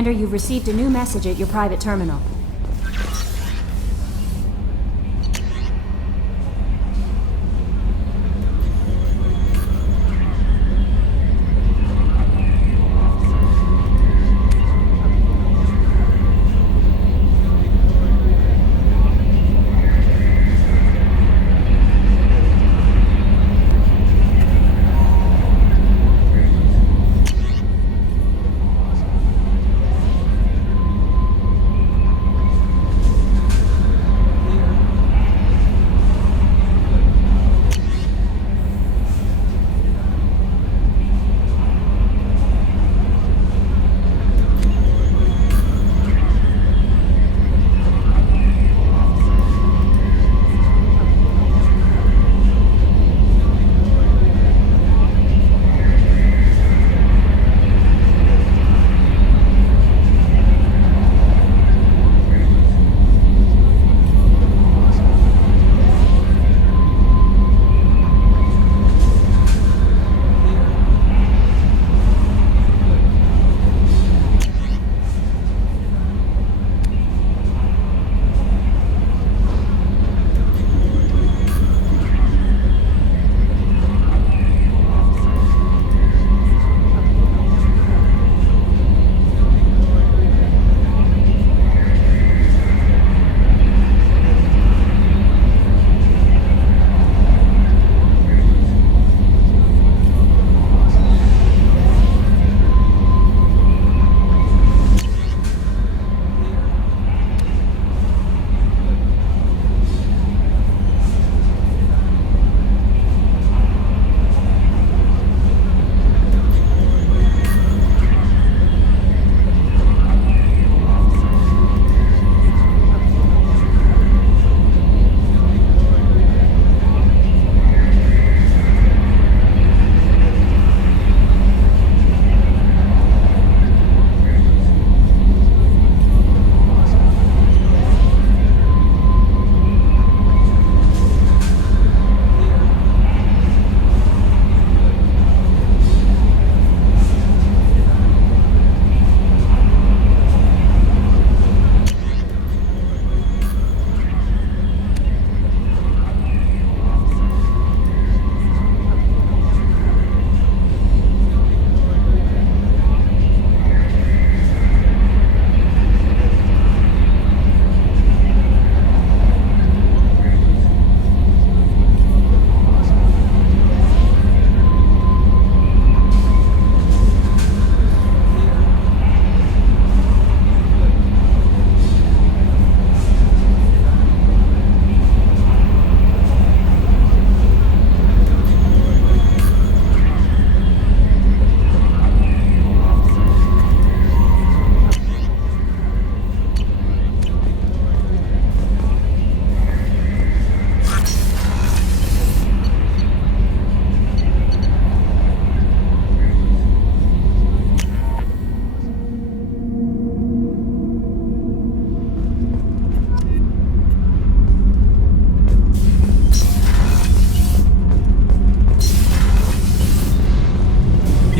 Commander, you've received a new message at your private terminal.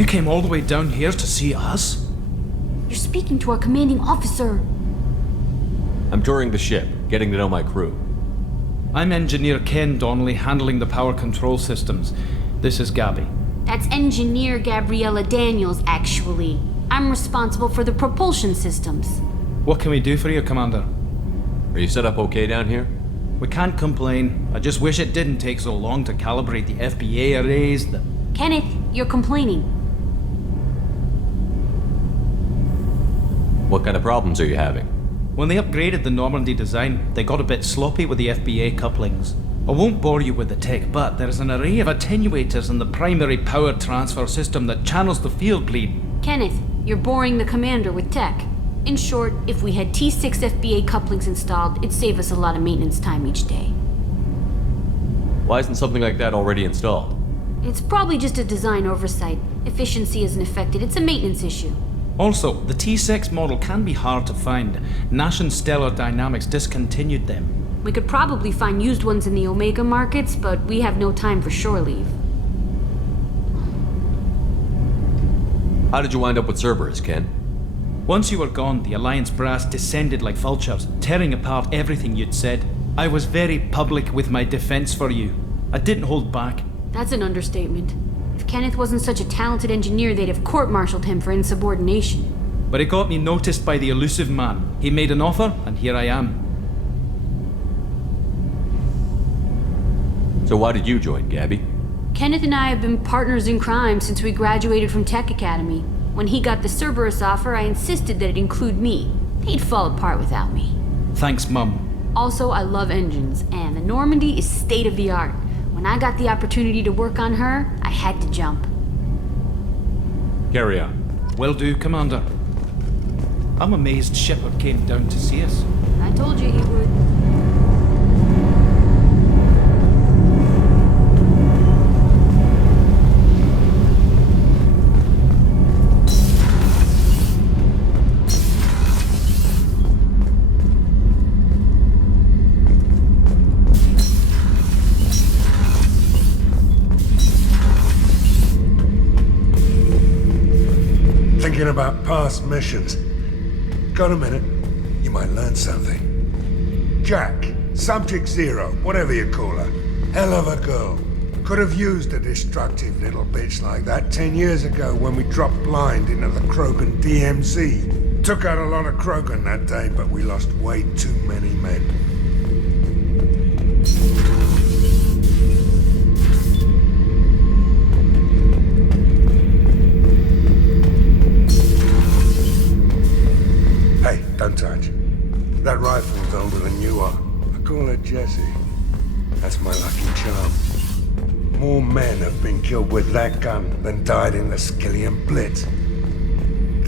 You came all the way down here to see us? You're speaking to our commanding officer. I'm touring the ship, getting to know my crew. I'm Engineer Ken Donnelly, handling the power control systems. This is Gabby. That's Engineer Gabriella Daniels, actually. I'm responsible for the propulsion systems. What can we do for you, Commander? Are you set up okay down here? We can't complain. I just wish it didn't take so long to calibrate the FBA arrays. Kenneth, you're complaining. What kind of problems are you having? When they upgraded the Normandy design, they got a bit sloppy with the FBA couplings. I won't bore you with the tech, but there is an array of attenuators in the primary power transfer system that channels the field bleed. Kenneth, you're boring the commander with tech. In short, if we had T6 FBA couplings installed, it'd save us a lot of maintenance time each day. Why isn't something like that already installed? It's probably just a design oversight. Efficiency isn't affected, it's a maintenance issue. Also, the T6 model can be hard to find. Nash and Stellar Dynamics discontinued them. We could probably find used ones in the Omega markets, but we have no time for shore leave. How did you wind up with Cerberus, Ken? Once you were gone, the Alliance brass descended like vultures, tearing apart everything you'd said. I was very public with my defense for you. I didn't hold back. That's an understatement. If Kenneth wasn't such a talented engineer, they'd have court-martialed him for insubordination. But it got me noticed by the elusive man. He made an offer, and here I am. So why did you join, Gabby? Kenneth and I have been partners in crime since we graduated from Tech Academy. When he got the Cerberus offer, I insisted that it include me. He'd fall apart without me. Thanks, Mum. Also, I love engines, and the Normandy is state-of-the-art. When I got the opportunity to work on her, I had to jump. Carry on. Will do, Commander. I'm amazed Shepard came down to see us. I told you he would. Thinking about past missions. Got a minute? You might learn something. Jack, Subject Zero, whatever you call her. Hell of a girl. Could have used a destructive little bitch like that 10 years ago when we dropped blind into the Krogan DMZ. Took out a lot of Krogan that day, but we lost way too many men. Hey, don't touch. That rifle's older than you are. I call her Jessie. That's my lucky charm. More men have been killed with that gun than died in the Skillian Blitz.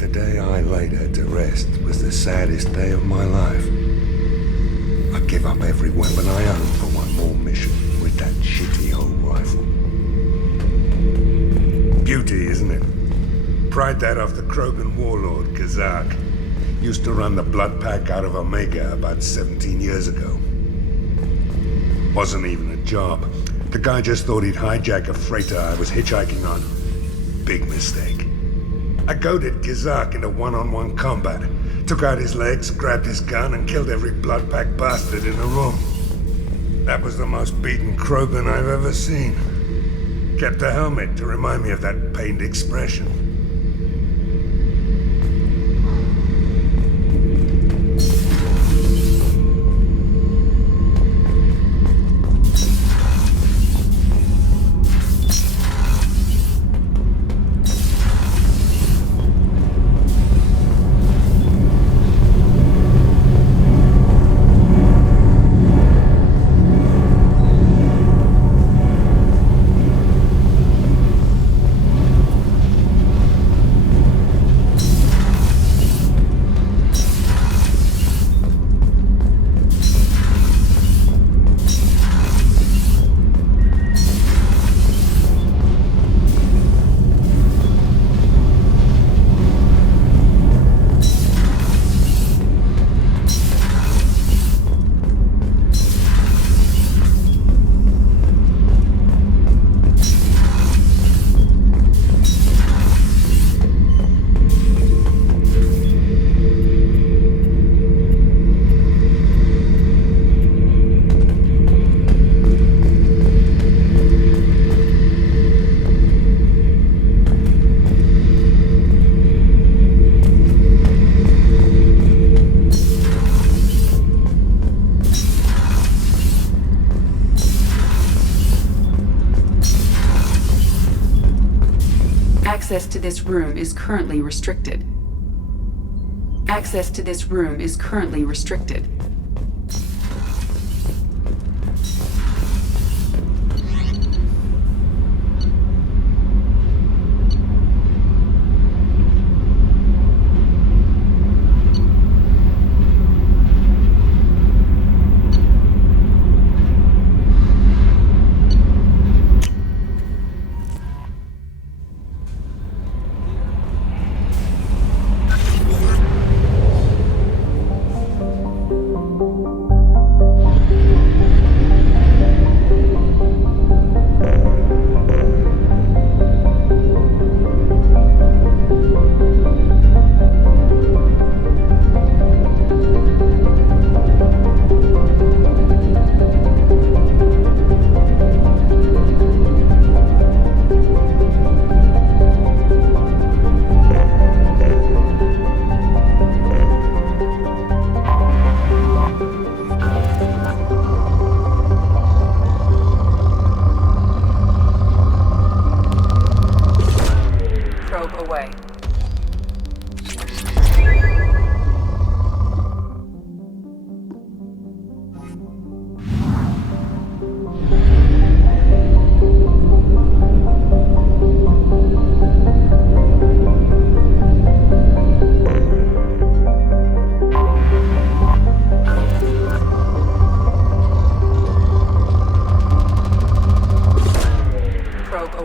The day I laid her to rest was the saddest day of my life. I give up every weapon I own for one more mission with that shitty old rifle. Beauty, isn't it? Pried that off the Krogan warlord, Kazak. Used to run the blood pack out of Omega about 17 years ago. Wasn't even a job. The guy just thought he'd hijack a freighter I was hitchhiking on. Big mistake. I goaded Kazak into one-on-one combat. Took out his legs, grabbed his gun, and killed every blood pack bastard in the room. That was the most beaten Krogan I've ever seen. Kept a helmet to remind me of that pained expression. Access to this room is currently restricted. Access to this room is currently restricted.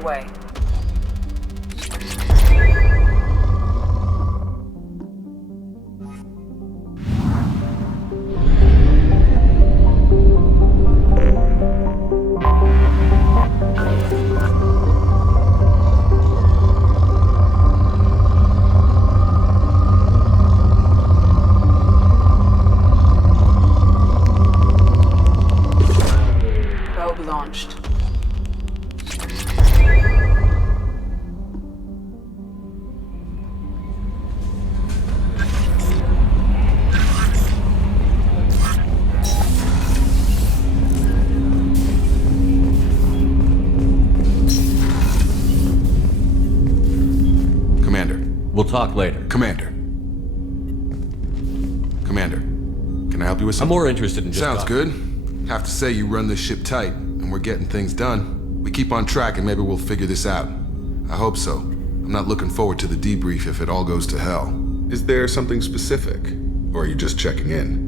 away. Probe launched. Commander. We'll talk later. Commander. Commander. Can I help you with I'm something? more interested in just Sounds talking. good. Have to say you run this ship tight, and we're getting things done. We keep on track and maybe we'll figure this out. I hope so. I'm not looking forward to the debrief if it all goes to hell. Is there something specific? Or are you just checking in?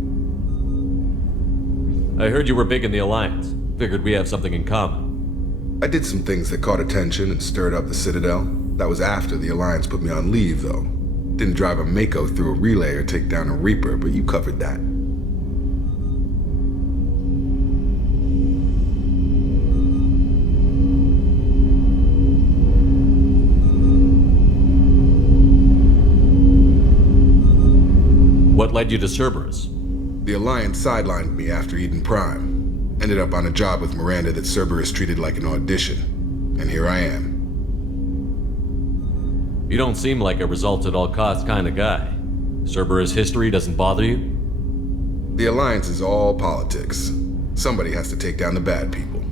I heard you were big in the Alliance. Figured we have something in common. I did some things that caught attention and stirred up the Citadel. That was after the Alliance put me on leave, though. Didn't drive a Mako through a relay or take down a Reaper, but you covered that. What led you to Cerberus? The Alliance sidelined me after Eden Prime. Ended up on a job with Miranda that Cerberus treated like an audition. And here I am. You don't seem like a results-at-all-costs kind of guy. Cerberus history doesn't bother you? The Alliance is all politics. Somebody has to take down the bad people.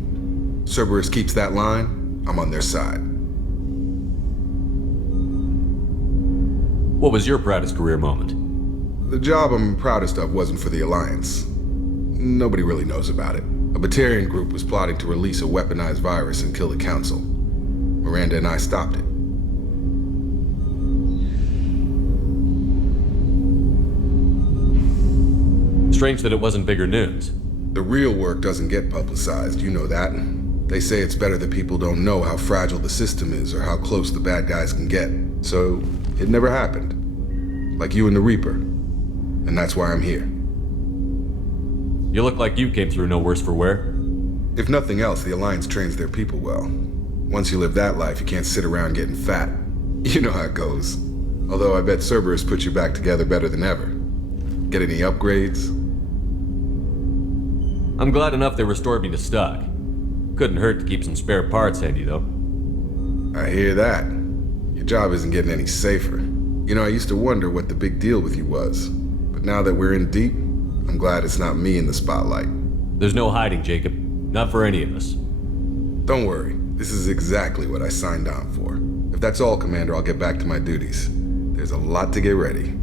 Cerberus keeps that line, I'm on their side. What was your proudest career moment? The job I'm proudest of wasn't for the Alliance. Nobody really knows about it. A Batarian group was plotting to release a weaponized virus and kill the Council. Miranda and I stopped it. Strange that it wasn't bigger news. The real work doesn't get publicized, you know that. They say it's better that people don't know how fragile the system is or how close the bad guys can get. So, it never happened. Like you and the Reaper. And that's why I'm here. You look like you came through no worse for wear. If nothing else, the Alliance trains their people well. Once you live that life, you can't sit around getting fat. You know how it goes. Although I bet Cerberus put you back together better than ever. Get any upgrades? I'm glad enough they restored me to stock. Couldn't hurt to keep some spare parts handy, though. I hear that. Your job isn't getting any safer. You know, I used to wonder what the big deal with you was. But now that we're in deep, I'm glad it's not me in the spotlight. There's no hiding, Jacob. Not for any of us. Don't worry. This is exactly what I signed on for. If that's all, Commander, I'll get back to my duties. There's a lot to get ready.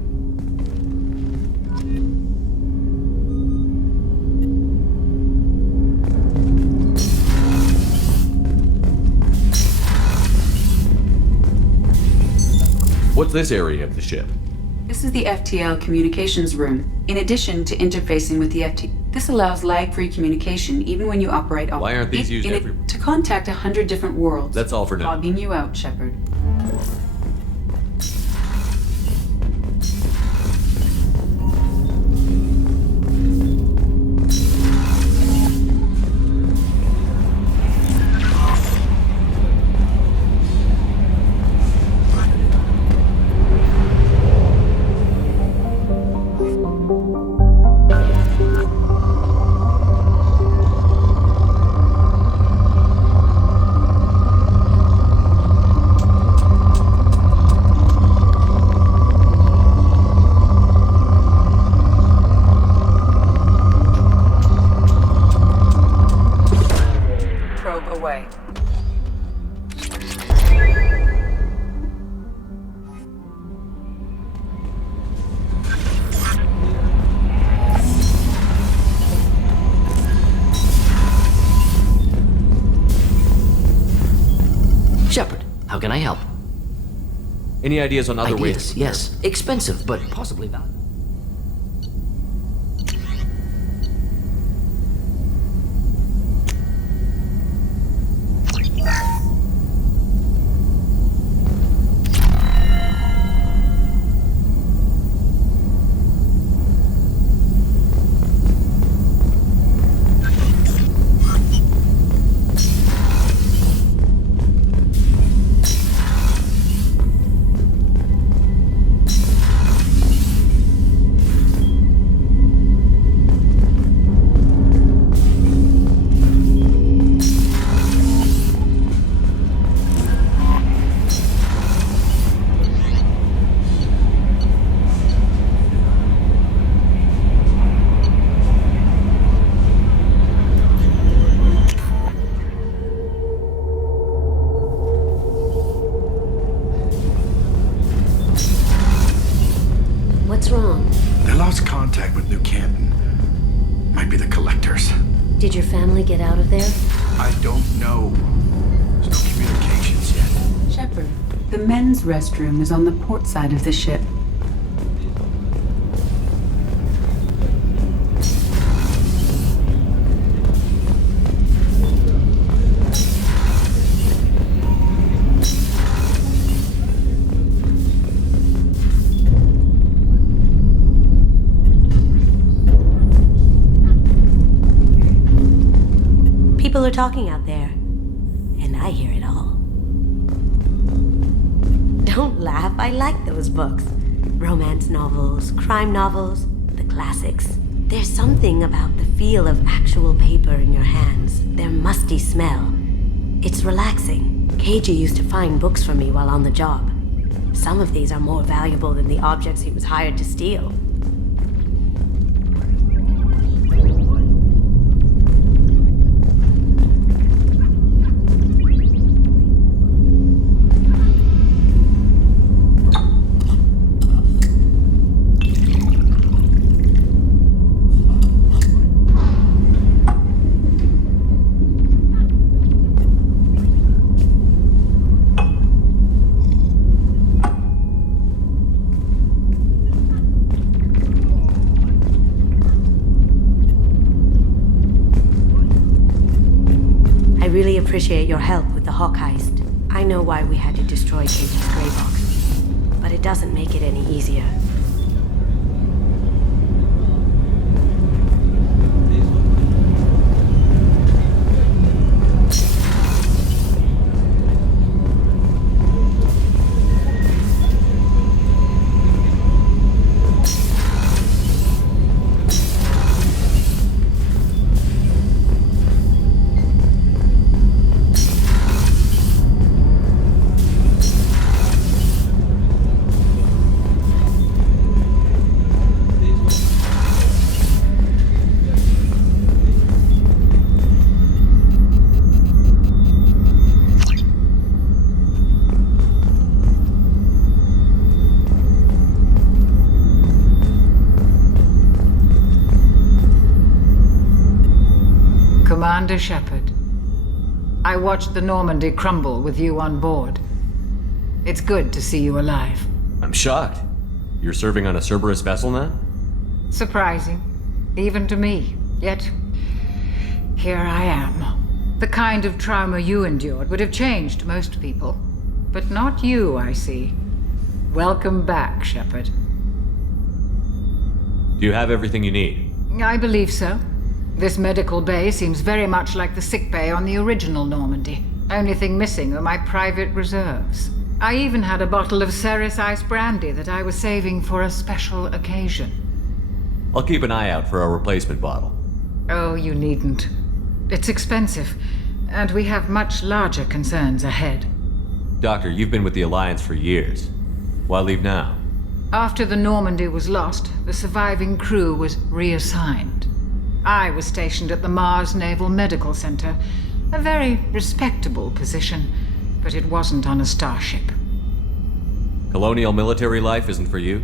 What's this area of the ship? This is the FTL communications room. In addition to interfacing with the this allows lag-free communication even when you operate off. Why aren't these used everywhere? To contact 100 different worlds. That's all for now. Logging you out, Shepard. Away. Shepard, how can I help? Any ideas on other ways? Ideas, yes. Expensive, but possibly valuable. wrong? They lost contact with New Canton. Might be the Collectors. Did your family get out of there? I don't know. There's no communications yet. Shepard, the men's restroom is on the port side of the ship. People are talking out there, and I hear it all. Don't laugh, I like those books. Romance novels, crime novels, the classics. There's something about the feel of actual paper in your hands, their musty smell. It's relaxing. KG used to find books for me while on the job. Some of these are more valuable than the objects he was hired to steal. I really appreciate your help with the Hawk heist. I know why we had to destroy KG's gray box, but it doesn't make it any easier. Commander Shepard, I watched the Normandy crumble with you on board. It's good to see you alive. I'm shocked. You're serving on a Cerberus vessel now? Surprising, even to me. Yet, here I am. The kind of trauma you endured would have changed most people. But not you, I see. Welcome back, Shepard. Do you have everything you need? I believe so. This medical bay seems very much like the sick bay on the original Normandy. Only thing missing are my private reserves. I even had a bottle of Ceres Ice brandy that I was saving for a special occasion. I'll keep an eye out for a replacement bottle. Oh, you needn't. It's expensive, and we have much larger concerns ahead. Doctor, you've been with the Alliance for years. Why leave now? After the Normandy was lost, the surviving crew was reassigned. I was stationed at the Mars Naval Medical Center, a very respectable position, but it wasn't on a starship. Colonial military life isn't for you?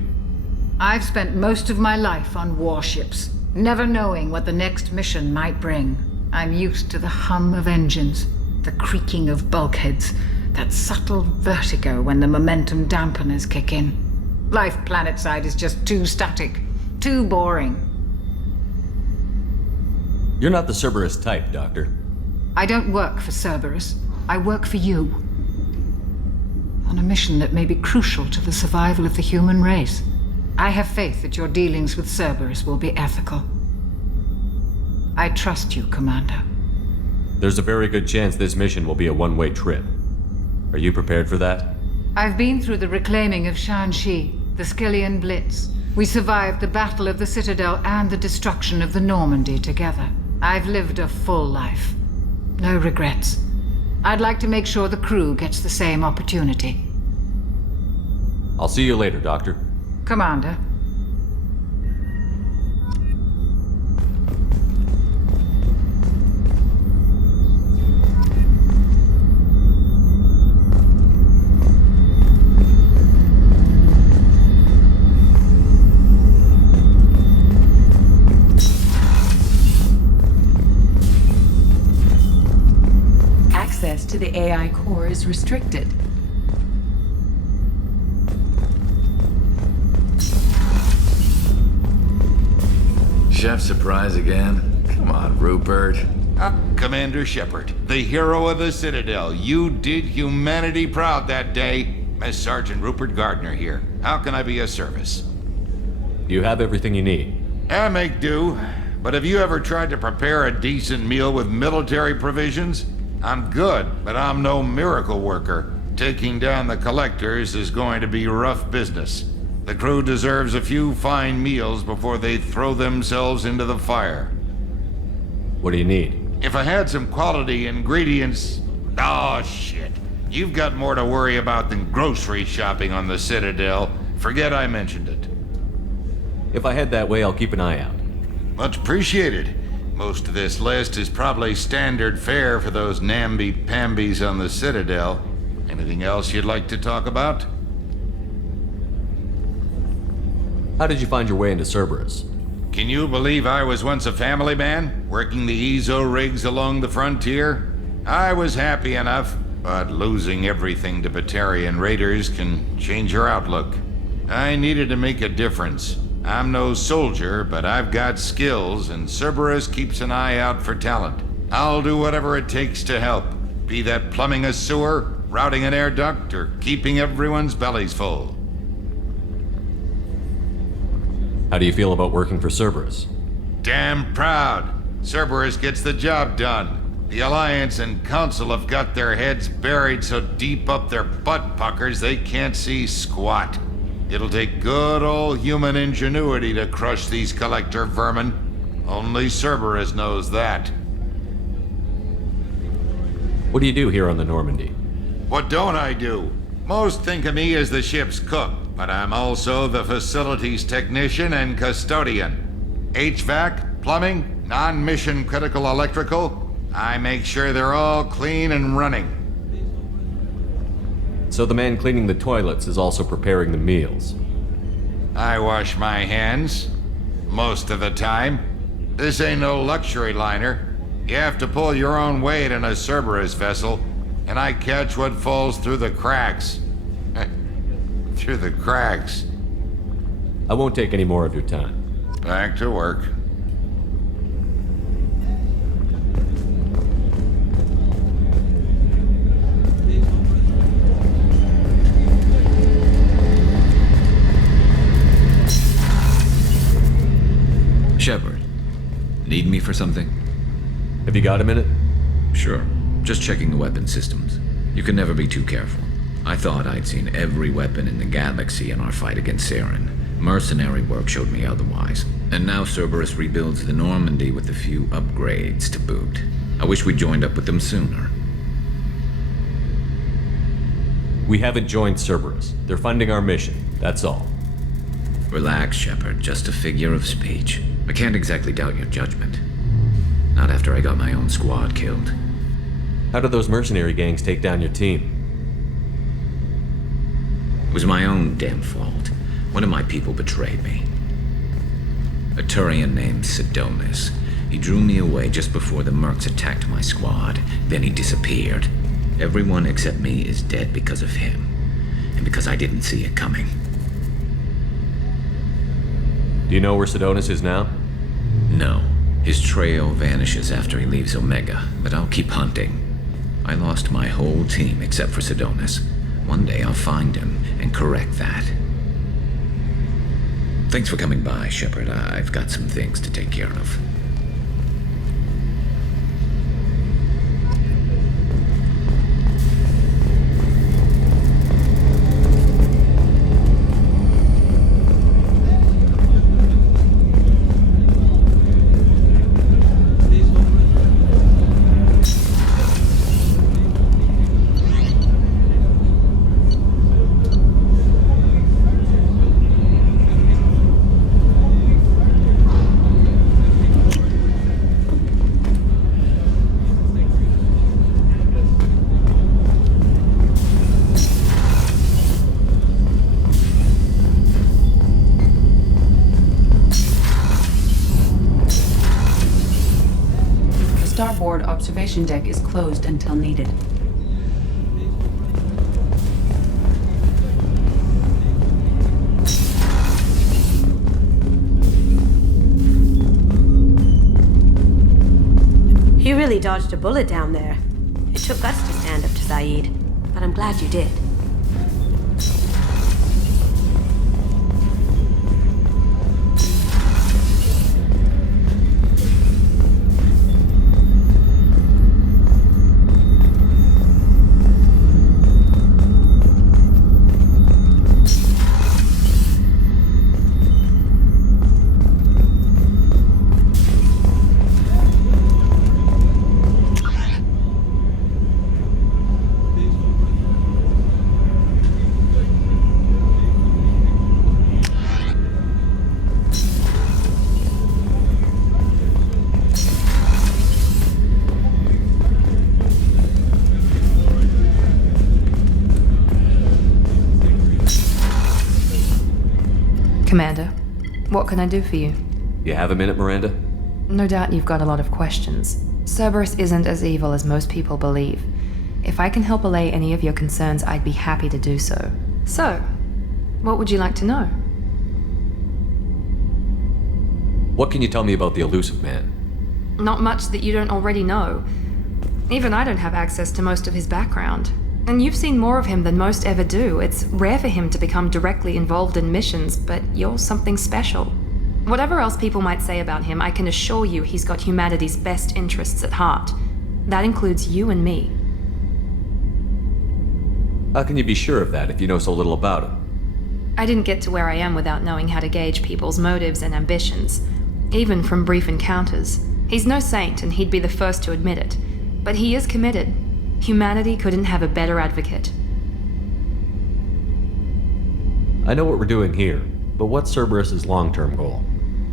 I've spent most of my life on warships, never knowing what the next mission might bring. I'm used to the hum of engines, the creaking of bulkheads, that subtle vertigo when the momentum dampeners kick in. Life planetside is just too static, too boring. You're not the Cerberus type, Doctor. I don't work for Cerberus. I work for you. On a mission that may be crucial to the survival of the human race. I have faith that your dealings with Cerberus will be ethical. I trust you, Commander. There's a very good chance this mission will be a one-way trip. Are you prepared for that? I've been through the reclaiming of Shanxi, the Skillian Blitz. We survived the Battle of the Citadel and the destruction of the Normandy together. I've lived a full life. No regrets. I'd like to make sure the crew gets the same opportunity. I'll see you later, Doctor. Commander. is restricted. Chef surprise again? Come on, Rupert. Commander Shepard, the hero of the Citadel. You did humanity proud that day. As Sergeant Rupert Gardner here. How can I be of service? You have everything you need. I make do. But have you ever tried to prepare a decent meal with military provisions? I'm good, but I'm no miracle worker. Taking down the collectors is going to be rough business. The crew deserves a few fine meals before they throw themselves into the fire. What do you need? If I had some quality ingredients... Oh, shit. You've got more to worry about than grocery shopping on the Citadel. Forget I mentioned it. If I head that way, I'll keep an eye out. Much appreciated. Most of this list is probably standard fare for those namby-pambies on the Citadel. Anything else you'd like to talk about? How did you find your way into Cerberus? Can you believe I was once a family man, working the Ezo rigs along the frontier? I was happy enough, but losing everything to Batarian raiders can change your outlook. I needed to make a difference. I'm no soldier, but I've got skills, and Cerberus keeps an eye out for talent. I'll do whatever it takes to help, be that plumbing a sewer, routing an air duct, or keeping everyone's bellies full. How do you feel about working for Cerberus? Damn proud. Cerberus gets the job done. The Alliance and Council have got their heads buried so deep up their butt puckers they can't see squat. It'll take good old human ingenuity to crush these collector vermin. Only Cerberus knows that. What do you do here on the Normandy? What don't I do? Most think of me as the ship's cook, but I'm also the facilities technician and custodian. HVAC, plumbing, non-mission critical electrical. I make sure they're all clean and running. So the man cleaning the toilets is also preparing the meals. I wash my hands. Most of the time. This ain't no luxury liner. You have to pull your own weight in a Cerberus vessel, and I catch what falls through the cracks. Through the cracks. I won't take any more of your time. Back to work. Shepard, need me for something? Have you got a minute? Sure. Just checking the weapon systems. You can never be too careful. I thought I'd seen every weapon in the galaxy in our fight against Saren. Mercenary work showed me otherwise. And now Cerberus rebuilds the Normandy with a few upgrades to boot. I wish we'd joined up with them sooner. We haven't joined Cerberus. They're funding our mission, that's all. Relax, Shepard. Just a figure of speech. I can't exactly doubt your judgment. Not after I got my own squad killed. How did those mercenary gangs take down your team? It was my own damn fault. One of my people betrayed me. A Turian named Sidonis. He drew me away just before the mercs attacked my squad. Then he disappeared. Everyone except me is dead because of him. And because I didn't see it coming. Do you know where Sidonis is now? No. His trail vanishes after he leaves Omega, but I'll keep hunting. I lost my whole team except for Sidonis. One day I'll find him and correct that. Thanks for coming by, Shepard. I've got some things to take care of. Starboard observation deck is closed until needed. nearly dodged a bullet down there. It took guts to stand up to Saeed, but I'm glad you did. Commander, what can I do for you? You have a minute, Miranda? No doubt you've got a lot of questions. Cerberus isn't as evil as most people believe. If I can help allay any of your concerns, I'd be happy to do so. So, what would you like to know? What can you tell me about the elusive man? Not much that you don't already know. Even I don't have access to most of his background. And you've seen more of him than most ever do. It's rare for him to become directly involved in missions, but you're something special. Whatever else people might say about him, I can assure you he's got humanity's best interests at heart. That includes you and me. How can you be sure of that if you know so little about him? I didn't get to where I am without knowing how to gauge people's motives and ambitions, even from brief encounters. He's no saint, and he'd be the first to admit it. But he is committed. Humanity couldn't have a better advocate. I know what we're doing here, but what's Cerberus's long-term goal?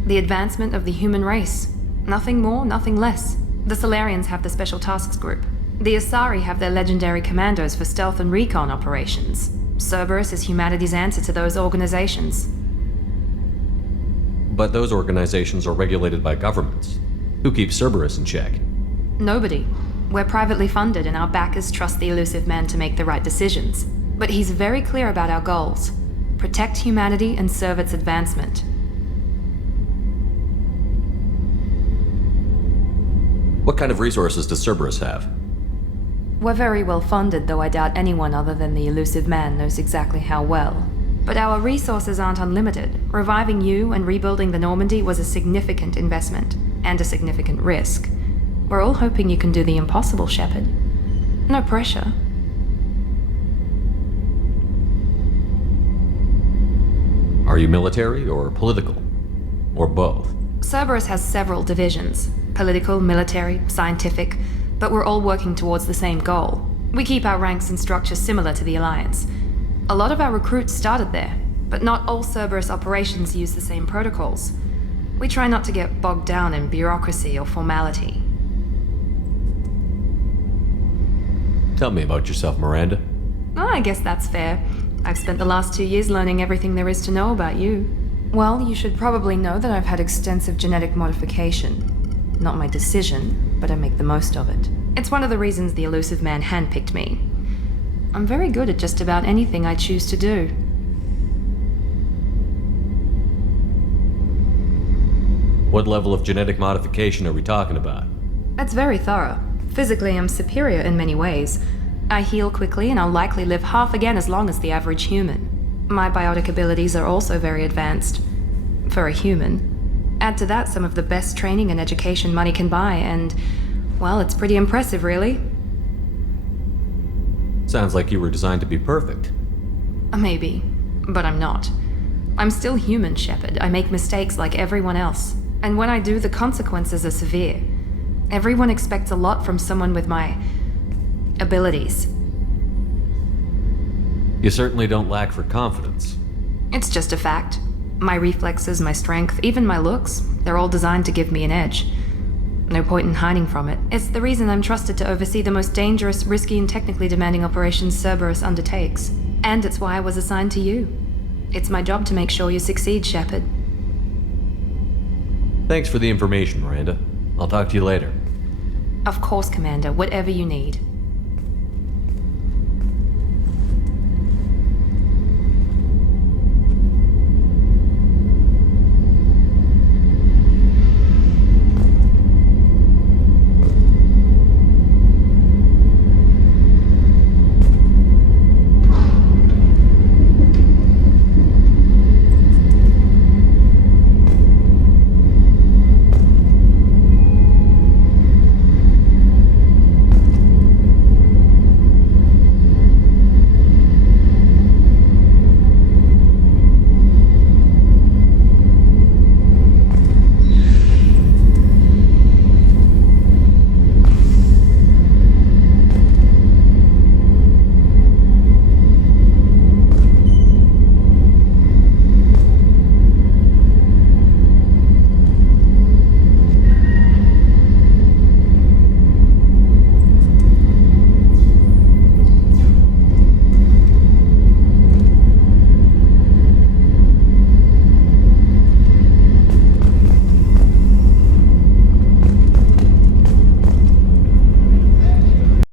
The advancement of the human race. Nothing more, nothing less. The Solarians have the Special Tasks Group. The Asari have their legendary commandos for stealth and recon operations. Cerberus is humanity's answer to those organizations. But those organizations are regulated by governments. Who keeps Cerberus in check? Nobody. We're privately funded, and our backers trust the elusive man to make the right decisions. But he's very clear about our goals. Protect humanity and serve its advancement. What kind of resources does Cerberus have? We're very well funded, though I doubt anyone other than the elusive man knows exactly how well. But our resources aren't unlimited. Reviving you and rebuilding the Normandy was a significant investment, and a significant risk. We're all hoping you can do the impossible, Shepard. No pressure. Are you military or political? Or both? Cerberus has several divisions. Political, military, scientific, but we're all working towards the same goal. We keep our ranks and structure similar to the Alliance. A lot of our recruits started there, but not all Cerberus operations use the same protocols. We try not to get bogged down in bureaucracy or formality. Tell me about yourself, Miranda. Oh, I guess that's fair. I've spent the last 2 years learning everything there is to know about you. Well, you should probably know that I've had extensive genetic modification. Not my decision, but I make the most of it. It's one of the reasons the elusive man handpicked me. I'm very good at just about anything I choose to do. What level of genetic modification are we talking about? That's very thorough. Physically, I'm superior in many ways. I heal quickly, and I'll likely live half again as long as the average human. My biotic abilities are also very advanced. For a human. Add to that some of the best training and education money can buy, and, well, it's pretty impressive, really. Sounds like you were designed to be perfect. Maybe, but I'm not. I'm still human, Shepard. I make mistakes like everyone else. And when I do, the consequences are severe. Everyone expects a lot from someone with my abilities. You certainly don't lack for confidence. It's just a fact. My reflexes, my strength, even my looks, they're all designed to give me an edge. No point in hiding from it. It's the reason I'm trusted to oversee the most dangerous, risky, and technically demanding operations Cerberus undertakes. And it's why I was assigned to you. It's my job to make sure you succeed, Shepard. Thanks for the information, Miranda. I'll talk to you later. Of course, Commander. Whatever you need.